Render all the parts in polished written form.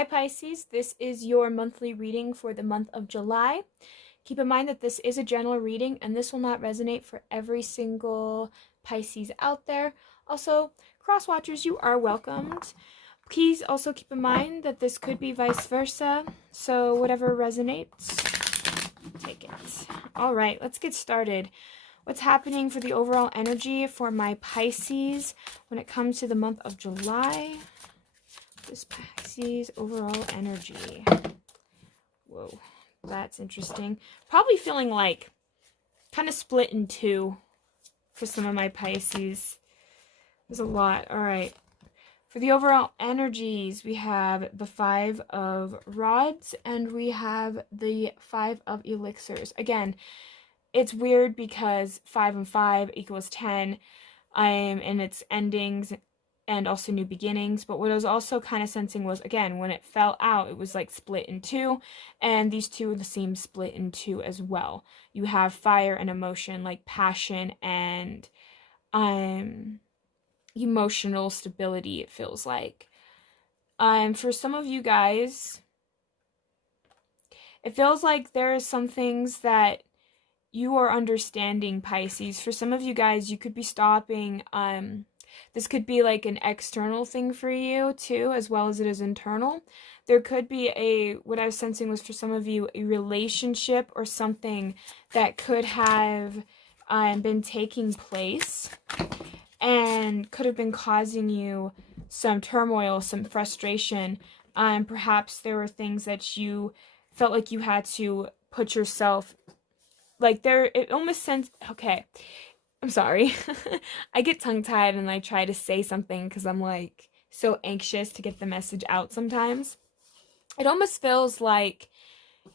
Hi Pisces, this is your monthly reading for the month of July. Keep in mind that this is a general reading and this will not resonate for every single Pisces out there. Also, cross watchers, you are welcomed. Please also keep in mind that this could be vice versa, so whatever resonates, take it. All right, let's get started. What's happening for the overall energy for my Pisces when it comes to the month of July? This Pisces overall energy. Whoa, that's interesting. Probably feeling like kind of split in two for some of my Pisces. There's a lot. All right. For the overall energies, we have the 5 of Rods and we have the 5 of Elixirs. Again, it's weird because 5 and 5 equals 10, and its endings and also new beginnings. But what I was also kind of sensing was, again, when it fell out, it was like split in two, and these two seem split in two as well. You have fire and emotion, like passion and emotional stability, it feels like. For some of you guys, it feels like there are some things that you are understanding, Pisces. For some of you guys, you could be stopping. This could be like an external thing for you too, as well as it is internal. There could be what I was sensing was for some of you, a relationship or something that could have been taking place and could have been causing you some turmoil, some frustration. Perhaps there were things that you felt like you had to put yourself, like it almost okay, I'm sorry. I get tongue-tied and I try to say something because I'm like so anxious to get the message out sometimes. It almost feels like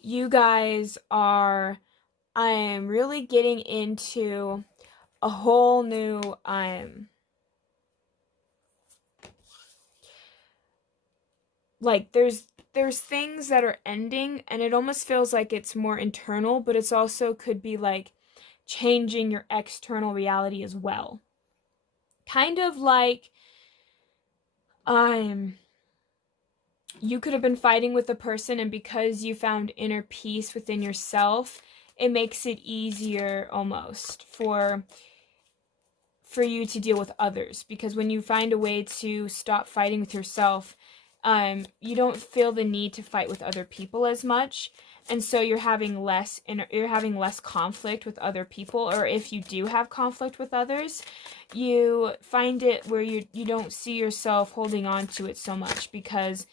you guys are really getting into a whole new like there's things that are ending, and it almost feels like it's more internal, but it's also could be like changing your external reality as well. Kind of like you could have been fighting with a person, and because you found inner peace within yourself, it makes it easier almost for you to deal with others, because when you find a way to stop fighting with yourself, you don't feel the need to fight with other people as much, and so you're having less conflict with other people. Or if you do have conflict with others, you find it where you don't see yourself holding on to it so much, because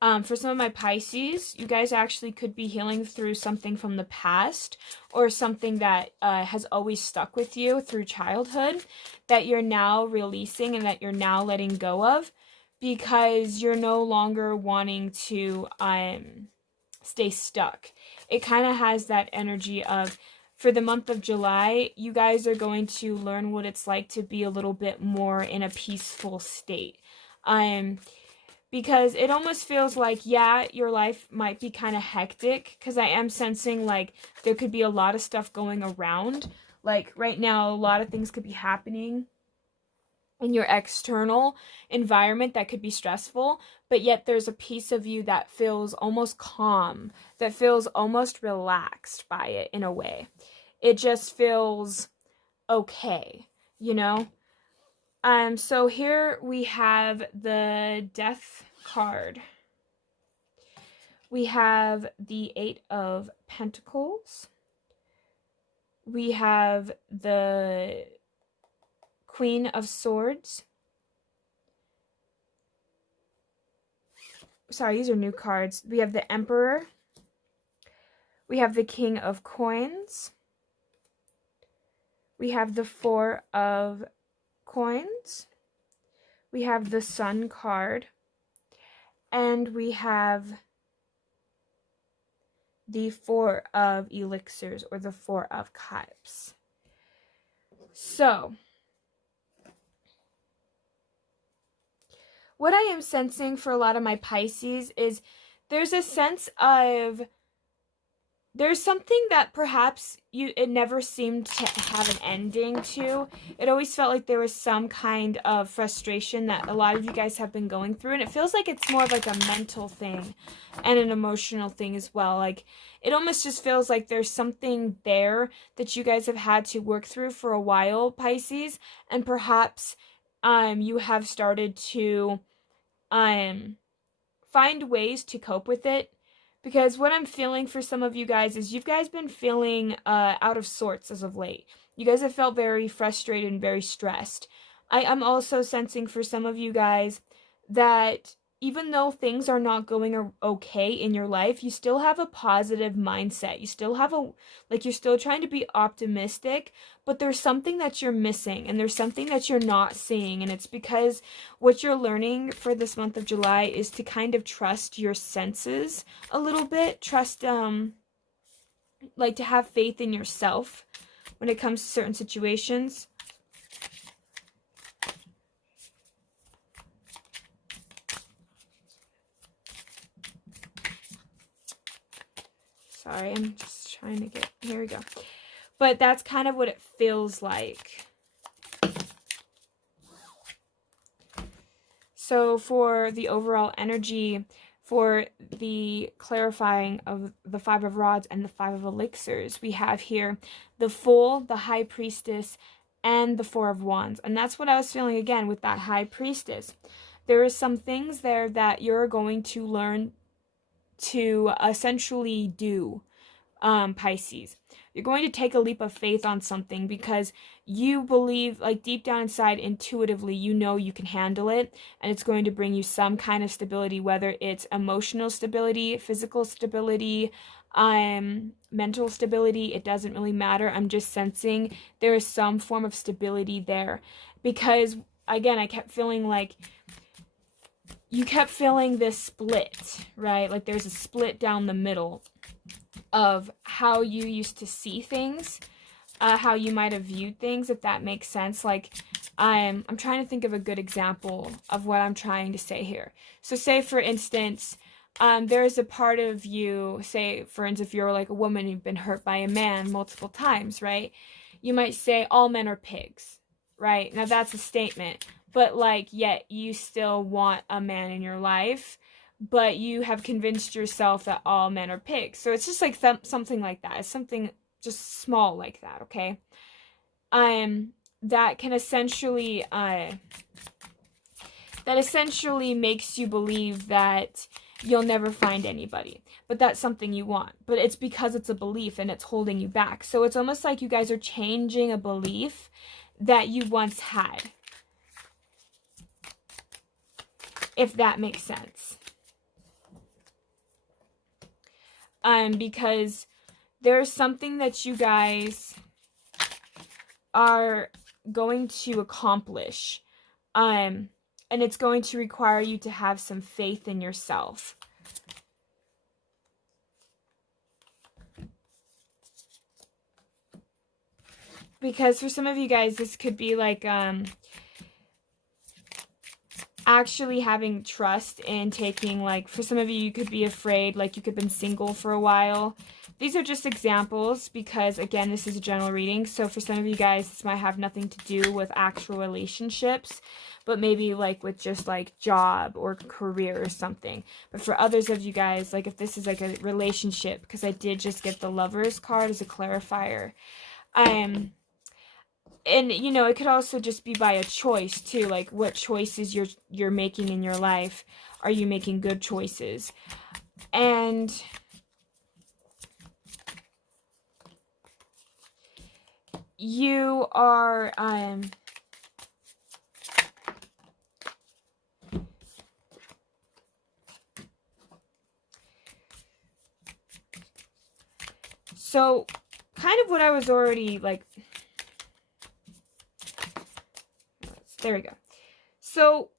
for some of my Pisces, you guys actually could be healing through something from the past, or something that has always stuck with you through childhood that you're now releasing and that you're now letting go of, because you're no longer wanting to stay stuck. It kind of has that energy of, for the month of July, you guys are going to learn what it's like to be a little bit more in a peaceful state. Because it almost feels like, yeah, your life might be kind of hectic, because I am sensing like there could be a lot of stuff going around. Like right now, a lot of things could be happening in your external environment that could be stressful, but yet there's a piece of you that feels almost calm, that feels almost relaxed by it in a way. It just feels okay, you know? So here we have the Death card. We have the 8 of Pentacles. We have the Queen of Swords. Sorry, these are new cards. We have the Emperor. We have the King of Coins. We have the 4 of Coins. We have the Sun card. And we have the 4 of Elixirs, or the 4 of Cups. So, what I am sensing for a lot of my Pisces is there's a sense of there's something that perhaps it never seemed to have an ending to. It always felt like there was some kind of frustration that a lot of you guys have been going through, and it feels like it's more of like a mental thing and an emotional thing as well. Like, it almost just feels like there's something there that you guys have had to work through for a while, Pisces, and perhaps you have started to um find ways to cope with it, because what I'm feeling for some of you guys is you've guys been feeling out of sorts as of late. You guys have felt very frustrated and very stressed. I am also sensing for some of you guys that even though things are not going okay in your life, you still have a positive mindset. You still have you're still trying to be optimistic, but there's something that you're missing and there's something that you're not seeing. And it's because what you're learning for this month of July is to kind of trust your senses a little bit. Trust, like, to have faith in yourself when it comes to certain situations. Sorry, I'm just trying to get, here we go. But that's kind of what it feels like. So for the overall energy, for the clarifying of the Five of Rods and the Five of Elixirs, we have here the Fool, the High Priestess, and the Four of Wands. And that's what I was feeling again with that High Priestess. There is some things there that you're going to learn to essentially do, Pisces. You're going to take a leap of faith on something because you believe, like, deep down inside, intuitively, you know you can handle it, and it's going to bring you some kind of stability, whether it's emotional stability, physical stability, mental stability. It doesn't really matter. I'm just sensing there is some form of stability there, because again, I kept feeling like you kept feeling this split, right? Like there's a split down the middle of how you used to see things, how you might have viewed things, if that makes sense. Like, I'm trying to think of a good example of what I'm trying to say here. So say, for instance, there is a part of you, say, for instance, if you're like a woman, you've been hurt by a man multiple times, right? You might say, all men are pigs, right? Now that's a statement, but like, yet you still want a man in your life, but you have convinced yourself that all men are pigs. So it's just like something like that. It's something just small like that, okay? That can essentially, that essentially makes you believe that you'll never find anybody, but that's something you want. But it's because it's a belief and it's holding you back. So it's almost like you guys are changing a belief that you once had, if that makes sense. Because there's something that you guys are going to accomplish, and it's going to require you to have some faith in yourself. Because for some of you guys, this could be like, actually having trust in taking, like, for some of you, you could be afraid, like you could have been single for a while. These are just examples because, again, this is a general reading. So for some of you guys, this might have nothing to do with actual relationships, but maybe like with just like job or career or something. But for others of you guys, like if this is like a relationship, because I did just get the Lovers card as a clarifier. And you know, it could also just be by a choice too, like what choices you're making in your life. Are you making good choices? And you are so kind of what I was already like, there we go. So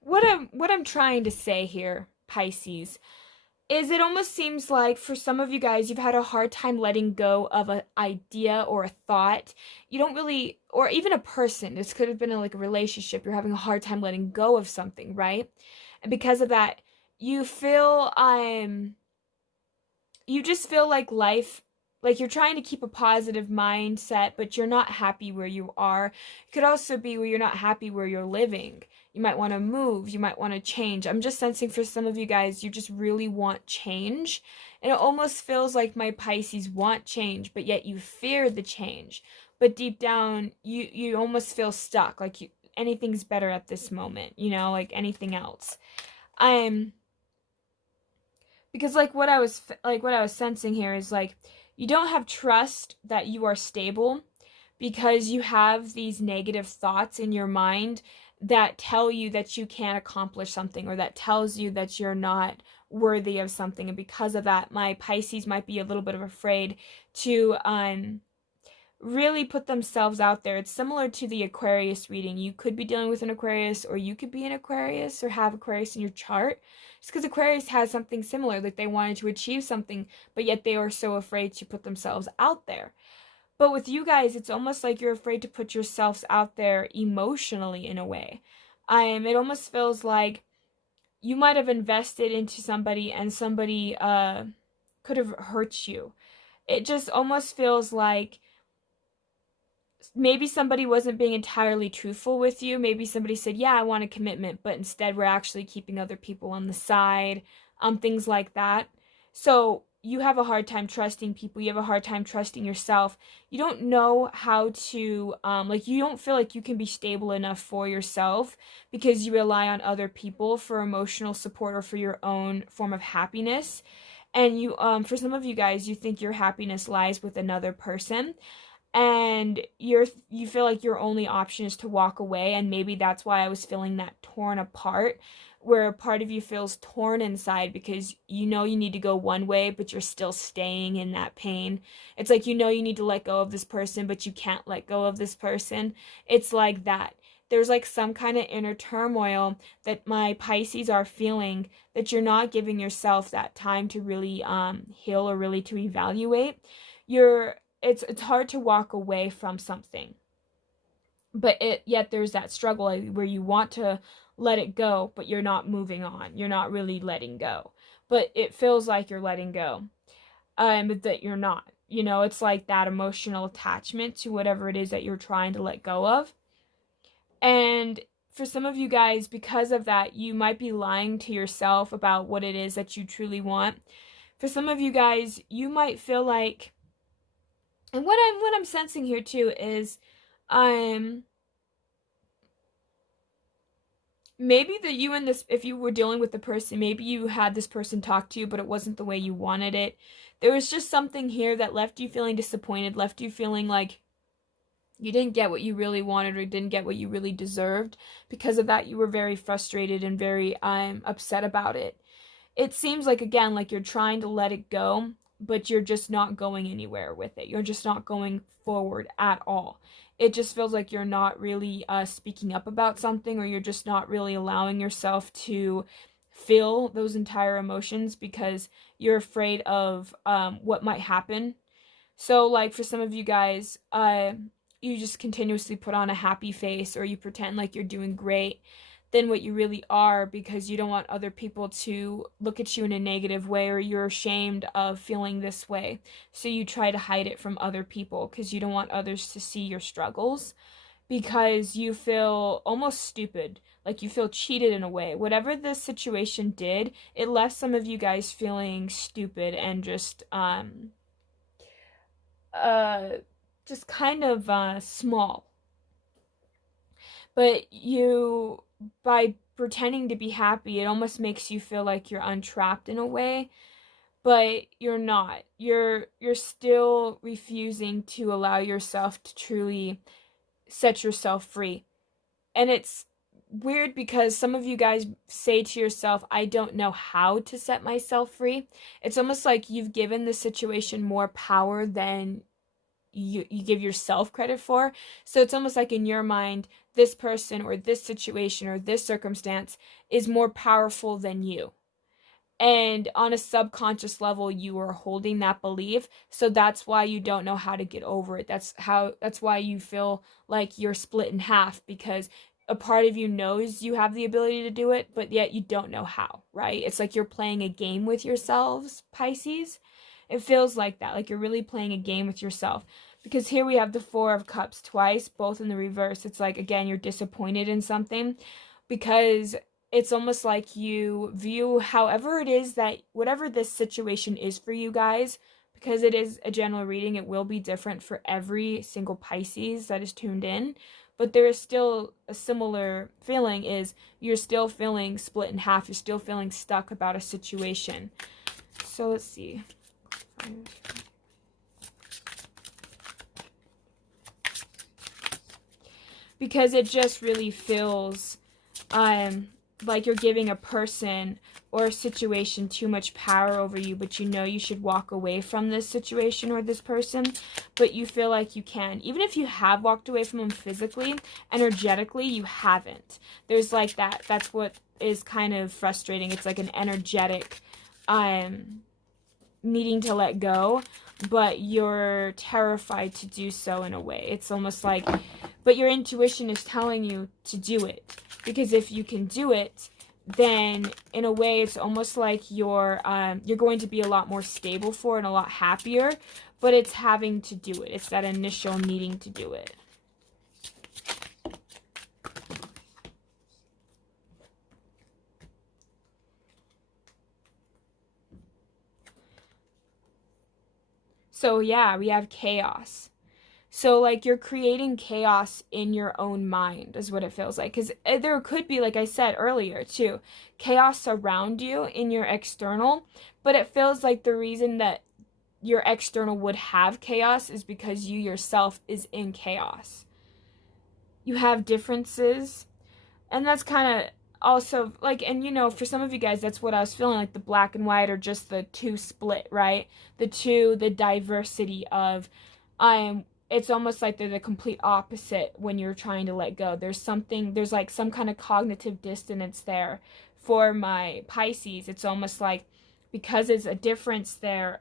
what I'm trying to say here, Pisces, is it almost seems like for some of you guys, you've had a hard time letting go of an idea or a thought. You don't really, or even a person. This could have been like a relationship. You're having a hard time letting go of something, right? And because of that, you feel you just feel like life, like you're trying to keep a positive mindset, but you're not happy where you are. It could also be where you're not happy where you're living. You might want to move, you might want to change. I'm just sensing for some of you guys, you just really want change. And it almost feels like my Pisces want change, but yet you fear the change. But deep down, you almost feel stuck, like anything's better at this moment, like anything else. I'm because what I was sensing here is like you don't have trust that you are stable because you have these negative thoughts in your mind that tell you that you can't accomplish something, or that tells you that you're not worthy of something. And because of that, my Pisces might be a little bit of afraid to really put themselves out there. It's similar to the Aquarius reading. You could be dealing with an Aquarius, or you could be an Aquarius or have Aquarius in your chart. Just because Aquarius has something similar, like they wanted to achieve something, but yet they are so afraid to put themselves out there. But with you guys, it's almost like you're afraid to put yourselves out there emotionally in a way. It almost feels like you might have invested into somebody and somebody could have hurt you. It just almost feels like maybe somebody wasn't being entirely truthful with you. Maybe somebody said, yeah, I want a commitment, but instead we're actually keeping other people on the side, things like that. So you have a hard time trusting people. You have a hard time trusting yourself. You don't know how to, you don't feel like you can be stable enough for yourself because you rely on other people for emotional support or for your own form of happiness. And you, for some of you guys, you think your happiness lies with another person, and you feel like your only option is to walk away. And maybe that's why I was feeling that torn apart, where a part of you feels torn inside because you need to go one way, but you're still staying in that pain. It's like you need to let go of this person, but you can't let go of this person. It's like that. There's like some kind of inner turmoil that my Pisces are feeling, that you're not giving yourself that time to really heal, or really to evaluate. It's hard to walk away from something, but yet there's that struggle where you want to let it go, but you're not moving on. You're not really letting go, but it feels like you're letting go, but that you're not. It's like that emotional attachment to whatever it is that you're trying to let go of. And for some of you guys, because of that, you might be lying to yourself about what it is that you truly want. For some of you guys, you might feel like, and what I'm sensing here too is, maybe that you and this, if you were dealing with the person, maybe you had this person talk to you, but it wasn't the way you wanted it. There was just something here that left you feeling disappointed, left you feeling like you didn't get what you really wanted, or didn't get what you really deserved. Because of that, you were very frustrated and very upset about it. It seems like, again, like you're trying to let it go, but you're just not going anywhere with it. You're just not going forward at all. It just feels like you're not really speaking up about something, or you're just not really allowing yourself to feel those entire emotions because you're afraid of what might happen. So, like, for some of you guys, you just continuously put on a happy face, or you pretend like you're doing great than what you really are, because you don't want other people to look at you in a negative way, or you're ashamed of feeling this way. So you try to hide it from other people because you don't want others to see your struggles, because you feel almost stupid, like you feel cheated in a way. Whatever this situation did, it left some of you guys feeling stupid and just kind of small. But by pretending to be happy, it almost makes you feel like you're untrapped in a way, but you're not. You're still refusing to allow yourself to truly set yourself free. And it's weird because some of you guys say to yourself, I don't know how to set myself free. It's almost like you've given the situation more power than you give yourself credit for. So it's almost like in your mind, this person or this situation or this circumstance is more powerful than you. And on a subconscious level, you are holding that belief. So that's why you don't know how to get over it. That's why you feel like you're split in half, because a part of you knows you have the ability to do it, but yet you don't know how, right? It's like you're playing a game with yourselves, Pisces. It feels like that, like you're really playing a game with yourself. Because here we have the Four of Cups twice, both in the reverse. It's like, again, you're disappointed in something because it's almost like you view however it is that whatever this situation is for you guys, because it is a general reading, it will be different for every single Pisces that is tuned in. But there is still a similar feeling, is you're still feeling split in half. You're still feeling stuck about a situation. So let's see. Because it just really feels like you're giving a person or a situation too much power over you, but you know you should walk away from this situation or this person, but you feel like you can. Even if you have walked away from them physically, energetically, you haven't. There's like that. That's what is kind of frustrating. It's like an energetic needing to let go, but you're terrified to do so in a way. It's almost like, but your intuition is telling you to do it, because if you can do it, then in a way it's almost like you're going to be a lot more stable for it and a lot happier, but it's having to do it. It's that initial needing to do it. So yeah, we have chaos. So like you're creating chaos in your own mind is what it feels like. Because there could be, like I said earlier too, chaos around you in your external. But it feels like the reason that your external would have chaos is because you yourself is in chaos. You have differences. And that's kind of also like, and you know, for some of you guys, that's what I was feeling, like the black and white are just the two split, right? The diversity of, it's almost like they're the complete opposite when you're trying to let go. There's like some kind of cognitive dissonance there for my Pisces. It's almost like, because it's a difference there,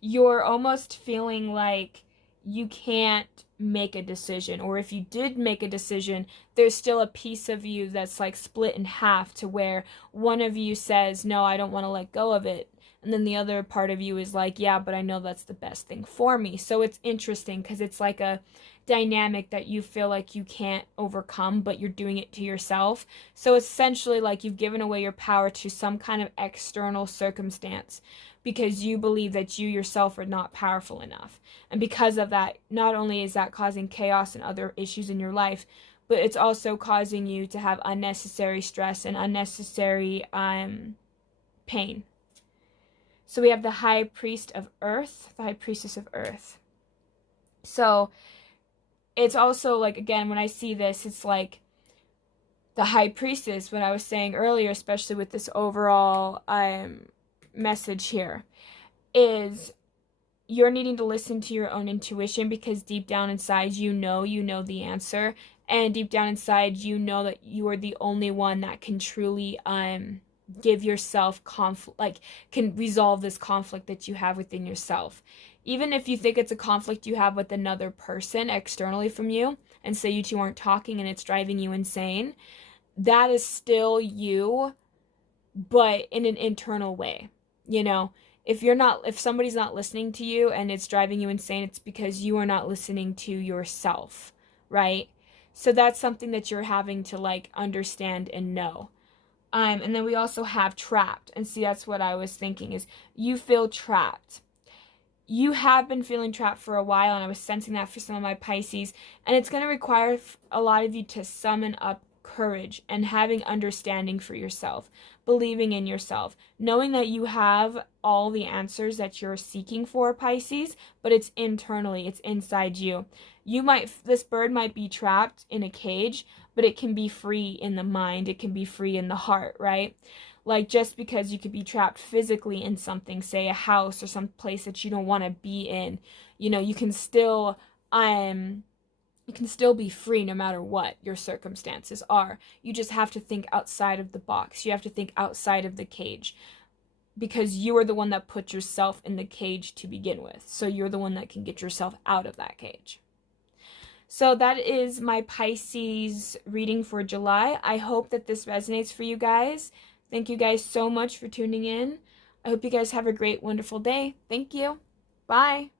you're almost feeling like you can't make a decision, or if you did make a decision, there's still a piece of you that's like split in half, to where one of you says, no, I don't want to let go of it, and then the other part of you is like, yeah, but I know that's the best thing for me. So it's interesting because it's like a dynamic that you feel like you can't overcome, but you're doing it to yourself. So it's essentially like you've given away your power to some kind of external circumstance, because you believe that you yourself are not powerful enough. And because of that, not only is that causing chaos and other issues in your life, but it's also causing you to have unnecessary stress and unnecessary pain. So we have the High Priest of Earth, the High Priestess of Earth. So it's also like, again, when I see this, it's like the High Priestess, what I was saying earlier, especially with this overall message here, is you're needing to listen to your own intuition, because deep down inside you know the answer, and deep down inside you know that you are the only one that can truly give yourself conflict, like can resolve this conflict that you have within yourself. Even if you think it's a conflict you have with another person externally from you, and say you two aren't talking and it's driving you insane, that is still you, but in an internal way. You know, if somebody's not listening to you and it's driving you insane, it's because you are not listening to yourself, right? So that's something that you're having to like understand and know. And then we also have trapped. And see, that's what I was thinking, is you feel trapped. You have been feeling trapped for a while, and I was sensing that for some of my Pisces. And it's going to require a lot of you to summon up courage and having understanding for yourself, believing in yourself, knowing that you have all the answers that you're seeking for, Pisces, but it's internally, it's inside you. This bird might be trapped in a cage, but it can be free in the mind, it can be free in the heart, right? Like, just because you could be trapped physically in something, say a house or some place that you don't want to be in, you know, you can still be free no matter what your circumstances are. You just have to think outside of the box. You have to think outside of the cage, because you are the one that put yourself in the cage to begin with. So you're the one that can get yourself out of that cage. So that is my Pisces reading for July. I hope that this resonates for you guys. Thank you guys so much for tuning in. I hope you guys have a great, wonderful day. Thank you. Bye.